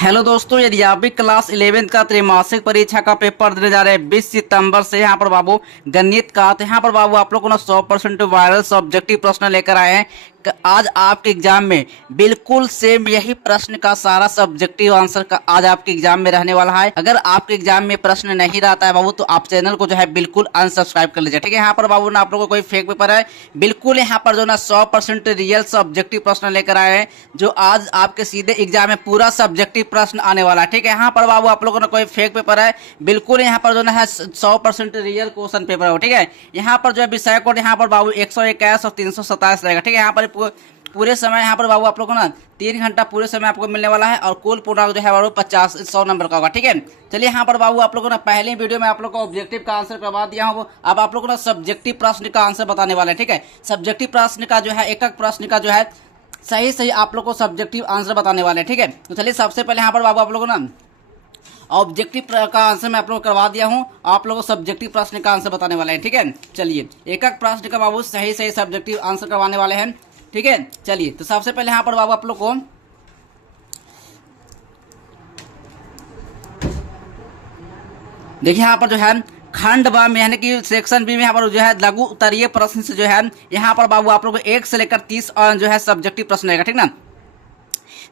Hello दोस्तों, यदि आप भी क्लास 11 का त्रैमासिक परीक्षा का पेपर देने जा रहे हैं 20 सितंबर से यहाँ पर बाबू गणित का, तो यहाँ पर बाबू आप लोग को ना 100% वायरल सब्जेक्टिव प्रश्न लेकर आए हैं। आज आपके एग्जाम में बिल्कुल सेम यही प्रश्न का सारा सब्जेक्टिव आंसर का आज आपके एग्जाम में रहने वाला है। अगर आपके एग्जाम में प्रश्न नहीं रहता है बाबू तो आप चैनल को जो है बिल्कुल अनसब्सक्राइब कर लीजिए, ठीक है। यहाँ पर बाबू ना आप लोगों को कोई फेक पेपर है, बिल्कुल यहाँ पर जो ना 100% रियल सब्जेक्टिव प्रश्न लेकर आए हैं, जो आज आपके सीधे एग्जाम में पूरा सब्जेक्टिव प्रश्न आने वाला है, ठीक है। यहाँ पर बाबू आप लोगों ने कोई फेक पेपर है, बिल्कुल यहाँ पर जो है 100% रियल क्वेश्चन पेपर है, ठीक है। यहाँ पर जो है विषय कोड यहाँ पर बाबू 121 और 327 रहेगा, ठीक है। यहाँ पर पूरे समय यहाँ पर बाबू आप लोगों को ना 3 घंटा पूरे समय आपको मिलने वाला है और कुल पूर्णांक जो है बाबू 100 नंबर का होगा, ठीक है। चलिए यहाँ पर बाबू आप लोगों को ना पहले वीडियो में आप लोग को ऑब्जेक्टिव का आंसर करवा दिया हूँ, अब आप लोगों को ना सब्जेक्टिव प्रश्न का आंसर बताने वाले हैं, ठीक है। सब्जेक्टिव प्रश्न का जो है एक प्रश्न का जो है सही आप लोग को सब्जेक्टिव आंसर बताने वाले हैं, ठीक है। तो चलिए सबसे पहले यहाँ पर बाबू आप लोगों को ना ऑब्जेक्टिव का आंसर मैं आप लोगों को करवा दिया हूँ, आप लोगों को सब्जेक्टिव प्रश्न का आंसर बताने वाले हैं, ठीक है। चलिए एक प्रश्न का बाबू सही सब्जेक्टिव आंसर करवाने वाले हैं, ठीक है। चलिए तो सबसे पहले यहाँ पर बाबू आप लोग को देखिए यहाँ पर जो है खंड ब में यानी कि सेक्शन बी में यहाँ पर जो है लघु उत्तरीय प्रश्न से जो है यहाँ पर बाबू आप लोग को 1 से लेकर 30 जो है सब्जेक्टिव प्रश्न रहेगा, ठीक ना,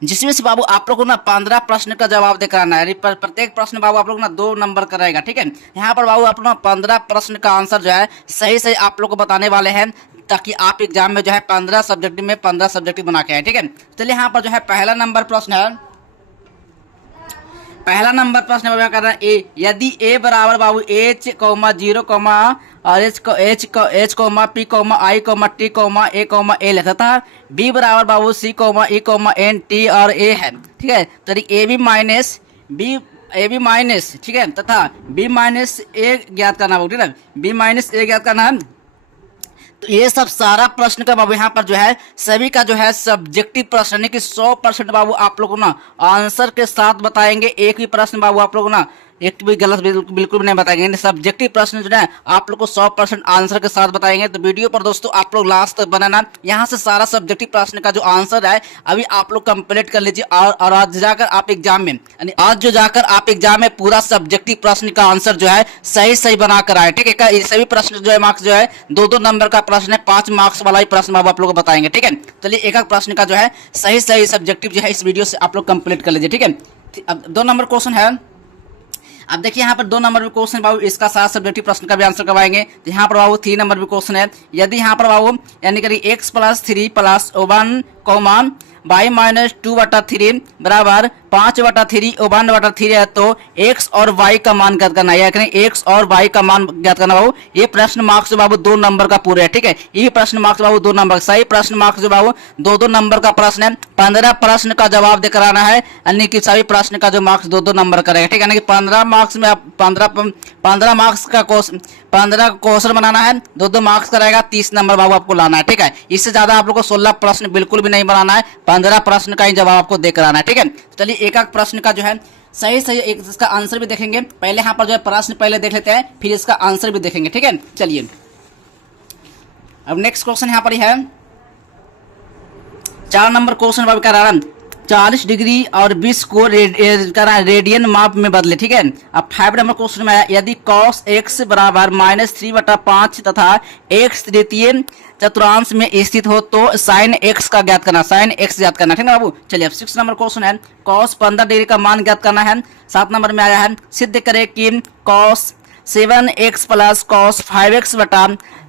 जिसमें से बाबू आप लोग को ना 15 प्रश्न का जवाब देकर आना है। प्रत्येक प्रश्न बाबू आप लोग ना 2 नंबर का रहेगा, ठीक है। यहाँ पर बाबू आप लोग ना 15 प्रश्न का आंसर जो है सही आप लोग को बताने वाले हैं, ताकि आप एग्जाम में जो है 15 सब्जेक्टिव में 15 सब्जेक्टिव बना के आए, ठीक है। चलिए यहाँ पर जो है पहला नंबर प्रश्न है, पहला नंबर प्रश्न बाबू कर रहा है ए, यदि ए बराबर बाबू एच कॉमा 0 कॉमा और H comma P comma I comma T comma L है तथा बी बराबर बाबू C comma E comma N T और ए है, ठीक है। तो ए बी माइनस ठीक है तथा बी माइनस ए ज्ञात करना होगा, ठीक है। बी माइनस ए ज्ञात करना है। तो ये सब सारा प्रश्न का बाबू यहाँ पर जो है सभी का जो है सब्जेक्टिव प्रश्न यानी कि 100% बाबू आप लोगों को ना आंसर के साथ बताएंगे। एक भी प्रश्न बाबू आप लोगों को ना एक भी गलत बिल्कुल भी नहीं बताएंगे। सब्जेक्टिव प्रश्न जो है आप लोग को 100% आंसर के साथ बताएंगे। तो वीडियो पर दोस्तों आप लोग लास्ट तक बनाना, यहाँ से सारा सब्जेक्टिव प्रश्न का जो आंसर है अभी आप लोग कंप्लीट कर लीजिए और आज जाकर आप एग्जाम में यानी आज जो जाकर आप एग्जाम में पूरा सब्जेक्टिव प्रश्न का आंसर जो है सही बनाकर आए, ठीक है। सभी प्रश्न जो है मार्क्स जो है 2-2 नंबर का प्रश्न है, 5 मार्क्स वाला ही प्रश्न आप लोग को बताएंगे, ठीक है। चलिए एक प्रश्न का जो है सही सब्जेक्टिव जो है इस वीडियो से आप लोग कंप्लीट कर लीजिए, ठीक है। अब 2 नंबर क्वेश्चन है, अब देखिए यहाँ पर 2 नंबर में क्वेश्चन बाबू इसका सारा सब्जेक्टिव प्रश्न का भी आंसर करवाएंगे। तो यहाँ पर बाबू 3 नंबर में क्वेश्चन है, यदि यहाँ पर बाबू यानी कि x + 3 + 1 कॉमा y - 2/3 बराबर 5/3 1/3 है तो x और y का मान ज्ञात करना है, x और y का मान ज्ञात करना बाबू। ये प्रश्न मार्क्स जो बाबू 2 नंबर का पूरे है, ठीक है। ये प्रश्न मार्क्स बाबू 2 नंबर सही प्रश्न मार्क्स जो बाबू 2-2 नंबर का प्रश्न है। 15 प्रश्न का जवाब देकर आना है यानी कि सभी प्रश्न का जो मार्क्स 2-2 नंबर का रहेगा, ठीक है। यानी कि 15 मार्क्स में आप 15 मार्क्स का 15 क्वेश्चन बनाना है, 2-2 मार्क्स का रहेगा, 30 नंबर बाबू आपको लाना है, ठीक है। इससे ज्यादा आप लोग को 16 प्रश्न बिल्कुल भी नहीं बनाना है, 15 प्रश्न का ही जवाब आपको देकर आना है, ठीक है। चलिए एक प्रश्न का जो है सही एक इसका आंसर भी देखेंगे। पहले यहाँ पर जो है प्रश्न पहले देख लेते हैं, फिर इसका आंसर भी देखेंगे, ठीक है। चलिए अब नेक्स्ट क्वेश्चन यहाँ पर ही है 4 नंबर क्वेश्चन बाबू कह रहा है 40 डिग्री और 20 को रेडियन माप में बदले, ठीक है। अब 5 नंबर क्वेश्चन में यदि cos x बराबर -3/5 तथा x तृतीय चतुर्थांश में स्थित हो तो sin x का ज्ञात करना, ठीक है बाबू। चलिए अब 6 नंबर क्वेश्चन है cos 15 डिग्री का मान ज्ञात करना है। 7 नंबर में आया है सिद्ध करे कि cos 7x + cos 5x बटा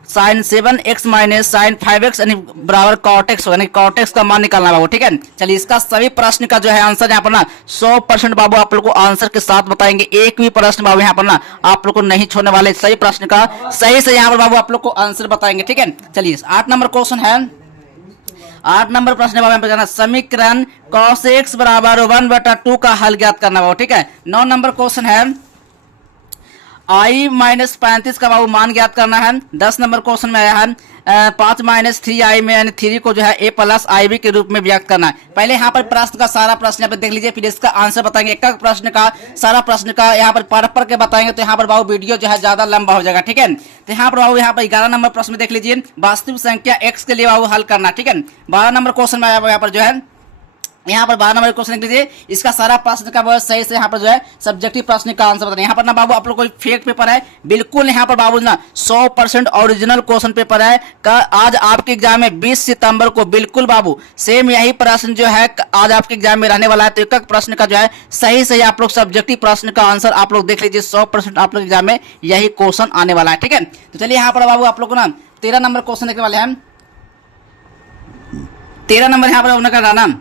sin 7x - sin 5x यानी बराबर cot x यानी cot x का मान निकालना बाबू, ठीक है। चलिए इसका सभी प्रश्न का जो है आंसर यहाँ पर ना 100% बाबू आप लोग को आंसर के साथ बताएंगे। एक भी प्रश्न बाबू यहाँ पर ना आप लोग को नहीं छोड़ने वाले, सही प्रश्न का सही यहाँ पर बाबू आप लोग को आंसर बताएंगे, ठीक है। चलिए 8 नंबर क्वेश्चन है, 8 नंबर प्रश्न बाबू यहाँ पर समीकरण cos x बराबर 1/2 का हल ज्ञात करना बाबू, ठीक है। 9 नंबर क्वेश्चन है i - 35 का बाबू मान ज्ञात करना है। 10 नंबर क्वेश्चन में आया है 5 - 3i में यानी 3 को जो है a + ib के रूप में व्यक्त करना है। पहले यहाँ पर प्रश्न का सारा प्रश्न यहाँ पर देख लीजिए, फिर इसका आंसर बताएंगे। एक प्रश्न का सारा प्रश्न का यहाँ पर पढ़ के बताएंगे तो यहाँ पर बाबू वीडियो जो है ज्यादा लंबा हो जाएगा, ठीक है। तो यहाँ पर बाबू यहाँ पर 11 नंबर प्रश्न में देख लीजिए वास्तविक संख्या x के लिए बाबू हल करना, ठीक है। 12 नंबर क्वेश्चन में यहाँ पर जो है यहाँ पर 12 नंबर क्वेश्चन लिख लीजिए, इसका सारा प्रश्न का सही से यहाँ पर जो है सब्जेक्टिव प्रश्न का आंसर बताना। यहाँ पर ना बाबू आप लोग कोई फेक पेपर है बिल्कुल, यहाँ पर बाबू ना 100% ओरिजिनल क्वेश्चन पेपर है का आज आपके एग्जाम में 20 सितंबर को बिल्कुल बाबू सेम यही प्रश्न जो है आज आपके एग्जाम में रहने वाला है। तो एक प्रश्न का जो है सही आप लोग सब्जेक्टिव प्रश्न का आंसर आप लोग देख लीजिए, 100% आप लोग एग्जाम में यही क्वेश्चन आने वाला है। ठीक है, तो चलिए यहाँ पर बाबू आप लोग को ना 13 नंबर क्वेश्चन देखने वाले हैं। 13 नंबर यहाँ पर उन्होंने कहा नाम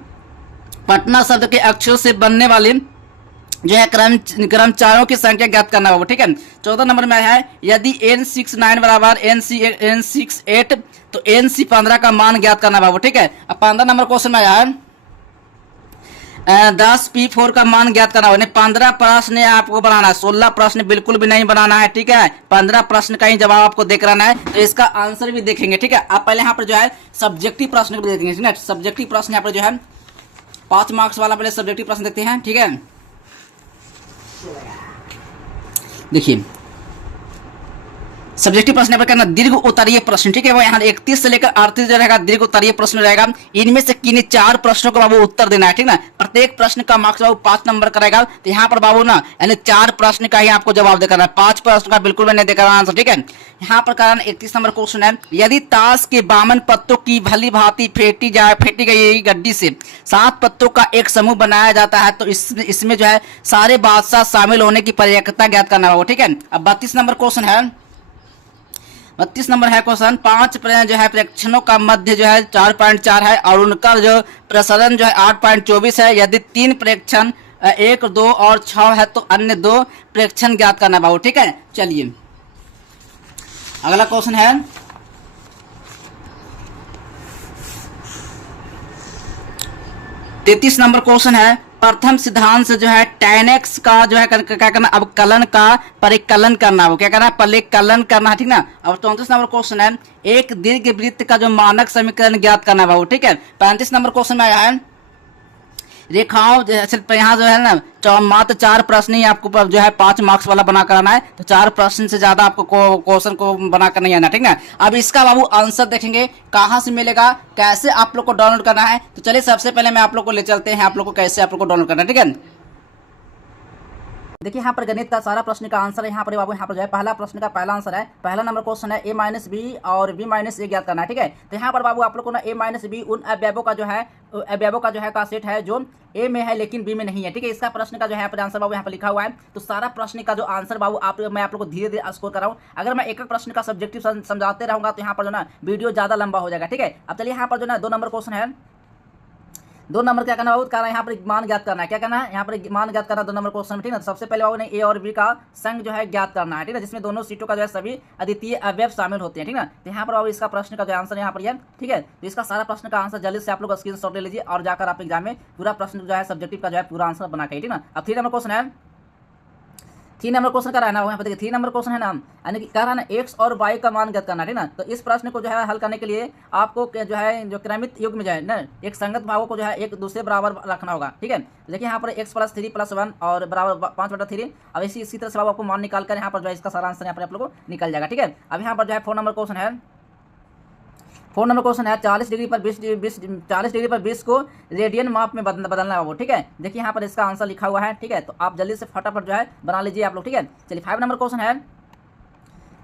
पटना शब्द के अक्षरों से बनने वाली जो है कर्मचारियों की संख्या ज्ञात करना होगा। ठीक है, 14 नंबर में है यदि N69 बराबर N68 तो NC15 का मान ज्ञात करना होगा। ठीक है, अब 15 नंबर क्वेश्चन में है 10 P4 का मान ज्ञात करना होगा। 15 प्रश्न आपको बनाना है, 16 प्रश्न बिल्कुल भी नहीं बनाना है। ठीक है, 15 प्रश्न का ही जवाब आपको देख रहना है, तो इसका आंसर भी देखेंगे। ठीक है, आप पहले यहाँ पर जो है सब्जेक्टिव प्रश्न भी देखेंगे। ठीक है, सब्जेक्टिव प्रश्न यहाँ पर जो है 5 मार्क्स वाला पहले सब्जेक्टिव प्रश्न देखते हैं। ठीक है, देखिए सब्जेक्टिव प्रश्न पर करना दीर्घ उत्तरीय प्रश्न। ठीक है, वो यहाँ 31 से लेकर 38 जो रहेगा दीर्घ उत्तरीय प्रश्न रहेगा। इनमें से किन्हीं 4 प्रश्नों को बाबू उत्तर देना है। ठीक ना, प्रत्येक प्रश्न का मार्क्स बाबू 5 नंबर का रहेगा। तो यहाँ पर बाबू ना यानी 4 प्रश्न का ही आपको जवाब देकर 5 प्रश्न का बिल्कुल भी नहीं देकर आंसर। ठीक है, यहाँ पर कारण 31 नंबर क्वेश्चन है यदि ताश के 52 पत्तों की भली भांति फेंटी गई गड्डी से 7 पत्तों का एक समूह बनाया जाता है तो इसमें जो है सारे बादशाह शामिल होने की पर्यायता ज्ञात करना होगा। ठीक है, अब 32 नंबर क्वेश्चन है। 32 नंबर है क्वेश्चन 5 जो है प्रेक्षणों का मध्य जो है 4.4 है और उनका जो प्रसरण जो है 8.24 है। यदि 3 प्रेक्षण 1, 2 और 6 है तो अन्य 2 प्रेक्षण ज्ञात करना बाबू। ठीक है, चलिए अगला क्वेश्चन है 33 नंबर क्वेश्चन है प्रथम सिद्धांत से जो है tan x का जो है क्या करना अवकलन का परिकलन करना हो, क्या करना है परिकलन करना है। ठीक ना, अब 34 नंबर क्वेश्चन है एक दीर्घ वृत्त का जो मानक समीकरण ज्ञात करना है। ठीक है, 35 नंबर क्वेश्चन में आया है रेखाओं यहाँ जो है ना मात्र 4 प्रश्न ही आपको जो है 5 मार्क्स वाला बना कराना है, तो 4 प्रश्न से ज्यादा आपको क्वेश्चन को बनाकर नहीं आना। ठीक है, अब इसका बाबू आंसर देखेंगे कहाँ से मिलेगा, कैसे आप लोग को डाउनलोड करना है। तो चलिए सबसे पहले मैं आप लोग को ले चलते हैं आप लोग को कैसे आप लोग को डाउनलोड करना है। ठीक है, देखिए यहाँ पर गणित का सारा प्रश्न का आंसर है। यहाँ पर बाबू यहाँ पर जो है पहला प्रश्न का पहला आंसर है, पहला नंबर क्वेश्चन है a-b और b-a ज्ञात करना है। ठीक है, तो यहाँ पर बाबू आप लोग को ना a-b उन अवयवों का जो है का सेट है जो a में है लेकिन b में नहीं है। ठीक है, इसका प्रश्न का जो है आंसर बाबू यहाँ पर लिखा हुआ है। तो सारा प्रश्न का जो आंसर बाबू मैं आप लोग को धीरे धीरे स्कोर कर रहा हूँ। अगर मैं एक प्रश्न का सब्जेक्टिव समझाते रहूंगा तो यहाँ पर जो ना वीडियो ज्यादा लंबा हो जाएगा। ठीक है, अब चलिए यहाँ पर जो ना 2 नंबर क्वेश्चन है। 2 नंबर क्या करना बाबू, यहाँ पर मान ज्ञात करना है। क्या करना है यहाँ पर मान ज्ञात करना 2 नंबर क्वेश्चन में। ठीक है, सबसे पहले बाबू ने ए और बी का संग जो है ज्ञात करना है। ठीक है, जिसमें दोनों सीटों का जो है सभी अद्वितीय अवयव शामिल होते हैं। ठीक है, तो यहाँ पर बाबू इसका प्रश्न का जो आंसर यहाँ पर है। ठीक है, तो इसका सारा प्रश्न का आंसर जल्दी से आप लोग स्क्रीनशॉट ले लीजिए और जाकर आप एग्जाम में पूरा प्रश्न जो है सब्जेक्टिव का जो है पूरा आंसर बना के। ठीक है, अब 3 नंबर क्वेश्चन है। 3 नंबर क्वेश्चन का रहना यहाँ पे देखिए 3 नंबर क्वेश्चन है ना, यानी कि कह रहा है ना x और y का मान ज्ञात करना। ठीक ना, तो इस प्रश्न को जो है हल करने के लिए आपको जो है जो क्रमित युग में जो है ना एक संगत भावों को जो है एक दूसरे बराबर रखना होगा। ठीक है, देखिए यहाँ पर x + 3 + 1 और बराबर 5/3। अब इसी तरह से आपको मान निकाल कर यहाँ पर जो है इसका सारा आंसर यहाँ पर आप लोग को निकल जाएगा। ठीक है, अब यहाँ पर जो है 4 नंबर क्वेश्चन है। 4 नंबर क्वेश्चन है 40 डिग्री पर 20 को रेडियन माप में बदलना है वो। ठीक है, देखिए यहाँ पर इसका आंसर लिखा हुआ है। ठीक है, तो आप जल्दी से फटाफट जो है बना लीजिए आप लोग। ठीक है, चलिए 5 नंबर क्वेश्चन है।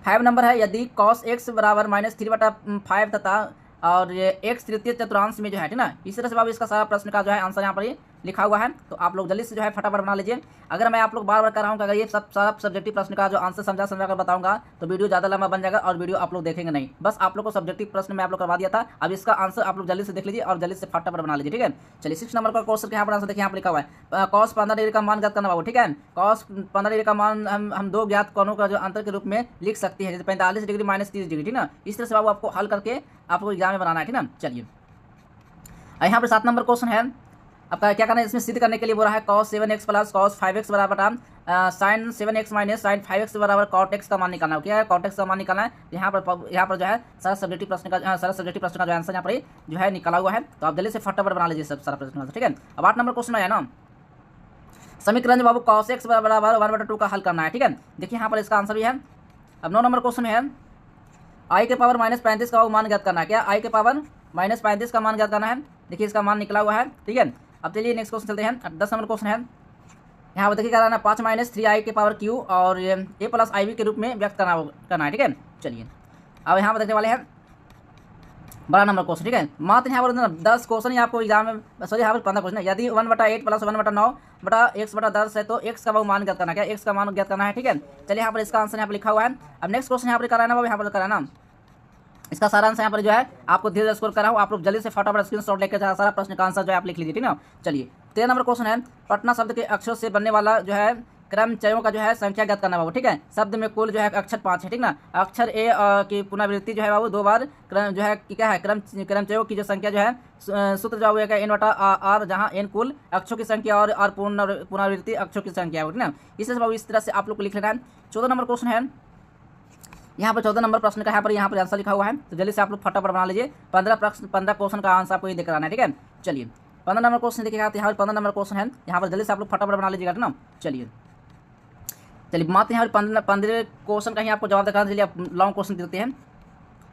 5 नंबर है यदि cos x बराबर -3/5 तथा और ये x तृतीय चतुर्थांश में जो है। ठीक ना, इस तरह से बाबू इसका सारा प्रश्न का जो है आंसर यहाँ पर लिखा हुआ है। तो आप लोग जल्दी से जो है फटाफट बना लीजिए। अगर मैं आप लोग बार बार कर रहा हूँ कि अगर ये सारा सब्जेक्टिव प्रश्न का जो आंसर समझा कर बताऊंगा तो वीडियो ज़्यादा लंबा बन जाएगा और वीडियो आप लोग देखेंगे नहीं। बस आप लोग को सब्जेक्टिव प्रश्न में आप लोग करवा दिया था, अब इसका आंसर आप लोग जल्दी से देख लीजिए और जल्दी से फटाफट बना लीजिए। ठीक है, चलिए 6 नंबर का क्वेश्चन यहाँ पर आंसर देखिए यहाँ पर लिखा हुआ है cos 15 डिग्री का मान ज्ञात करना बाबू। ठीक है, cos 15 डिग्री का मान हम 2 ज्ञात कोणों का जो अंतर के रूप में लिख सकते हैं, जैसे 45 डिग्री -30 डिग्री। ठीक ना, इस तरह से बाबू आपको हल करके आपको एग्जाम में बनाना है। ठीक ना, चलिए यहाँ पर 7 नंबर क्वेश्चन है। अब क्या करना है इसमें सिद्ध करने के लिए बोला है cos 7x + cos 5x बराबर sin 7x - sin 5x बराबर cot x का मान निकालना है। क्या है cot x का मान निकालना है। यहाँ पर जो है सारा सब्जेक्टिव प्रश्न का जो आंसर यहाँ पर जो है निकाला हुआ है। तो आप जल्दी से फटाफट बना लीजिए सब सारा प्रश्न। ठीक है, अब 8 नंबर क्वेश्चन है ना समीकरण जो बाबू cos x बराबर 1/2 का हल करना है। ठीक है, देखिए यहाँ पर इसका आंसर भी है। अब 9 नंबर क्वेश्चन है i के पावर -35 का मान ज्ञात करना है। क्या i के पावर -35 का मान ज्ञात करना है। देखिए इसका मान निकला हुआ है। ठीक है, अब चलिए नेक्स्ट क्वेश्चन चलते हैं। 10 नंबर क्वेश्चन है, यहाँ पर देखिए क्या रहना 5 - 3i के पावर क्यू और a प्लस iv के रूप में व्यक्त करना है, ठीक है। चलिए अब यहाँ पर देखने वाले हैं बड़ा नंबर क्वेश्चन, ठीक है। मात्र यहाँ पर 10 क्वेश्चन ही आपको एग्जाम में, सॉरी यहाँ पर 15 क्वेश्चन है। यदि 1/8 प्लस 1/9 बटा x/10 है तो x का मान ज्ञात करना है, क्या x का मान ज्ञात करना है, ठीक है। चलिए यहाँ पर इसका आंसर यहाँ पर लिखा हुआ है। अब नेक्स्ट क्वेश्चन यहाँ पर कराना वो यहाँ पर कराना, इसका सारा आंसर यहाँ पर जो है आपको धीरे धीरे स्कोर करा हूँ, आप लोग जल्दी से फटाफट स्क्रीनशॉट लेकर सारा प्रश्न का आंसर जो है आप लिख लीजिए, ठीक ना। चलिए 13 नंबर क्वेश्चन है, पटना शब्द के अक्षरों से बनने वाला जो है क्रमचयों का जो है संख्या ज्ञात करना बाबू, ठीक है। शब्द में कुल जो है अक्षर 5 है, ठीक ना। अक्षर ए की पुनरावृत्ति जो है बाबू 2 बार जो है क्या है क्रमचयों की जो संख्या जो है सूत्र जो है n/r, जहाँ n कुल अक्षरों की संख्या और r पुनरावृत्ति अक्षरों की संख्या है, ठीक ना। इसे बाबू इस तरह से आप लोग को लिख लेना है। 14 नंबर क्वेश्चन है, यहाँ पर 14 नंबर प्रश्न का यहाँ पर आंसर लिखा हुआ है, तो जल्दी से आप लोग फटाफट बना लीजिए। 15 क्वेश्चन का आंसर आपको ये देकर आना है, ठीक है। चलिए 15 नंबर क्वेश्चन देखिएगा, यहाँ पर 15 नंबर क्वेश्चन है, यहाँ पर जल्दी से आप लोग फटाफट बना लीजिएगा, ना। चलिए मात्र यहाँ पर 15 क्वेश्चन का ही आपको जवाब देना। चलिए आप लॉन्ग क्वेश्चन देते हैं।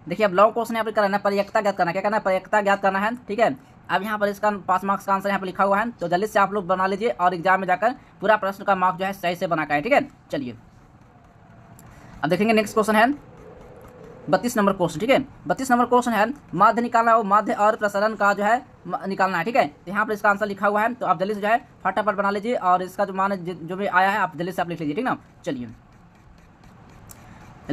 देखिए अब लॉन्ग क्वेश्चन यहाँ पर करना है, परियक्ता ज्ञात करना, क्या करना है, परियक्ता ज्ञात करना है, ठीक है। अब यहाँ पर इसका 5 मार्क्स का आंसर यहाँ पर लिखा हुआ है, तो जल्दी से आप लोग बना लीजिए और एग्जाम में जाकर पूरा प्रश्न का मार्क्स जो है सही से बना का है, ठीक है। चलिए अब देखेंगे नेक्स्ट क्वेश्चन है 32 नंबर क्वेश्चन, ठीक है। 32 नंबर क्वेश्चन है, माध्य निकालना हो, माध्य और प्रसरण का जो है निकालना है, ठीक है। तो यहाँ पर इसका आंसर लिखा हुआ है, तो आप जल्दी से जो है फटाफट बना लीजिए और इसका जो मान जो भी आया है आप जल्दी से आप लिख लीजिए, ठीक ना। चलिए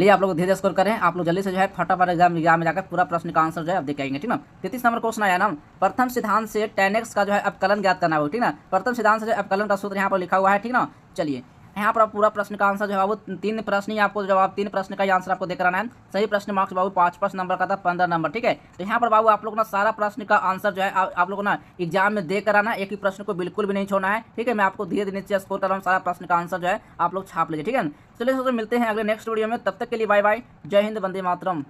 आप लोग धीरे स्कोर करें, आप लोग जल्दी से जो है फटाफट एग्जाम में जाकर पूरा प्रश्न का आंसर जो है आप देख आएंगे, ठीक ना। 33 नंबर क्वेश्चन आया ना, प्रथम सिद्धांत से tan x का जो है अपकलन ज्ञात करना हो, ठीक ना। प्रथम सिद्धांत से अपकलन का सूत्र यहाँ पर लिखा हुआ है, ठीक ना। चलिए यहाँ पर पूरा प्रश्न का आंसर जो है वो 3 प्रश्न ही आपको जवाब 3 प्रश्न का ही आंसर आपको देकर आना है। सही प्रश्न मार्क्स बाबू 5 नंबर का था, 15 नंबर, ठीक है। तो यहाँ पर बाबू आप लोग ना सारा प्रश्न का आंसर जो है आप लोग ना एग्जाम में देकर आना, एक ही प्रश्न को बिल्कुल भी नहीं छोड़ना है, ठीक है। मैं आपको धीरे धीरे नीचे स्कोर कर रहा हूँ, सारा प्रश्न का आंसर जो है आप लोग छाप लीजिए, ठीक है। चलिए मिलते हैं अगले नेक्स्ट वीडियो में, तब तक के लिए बाय बाय, जय हिंद, वंदे मातरम।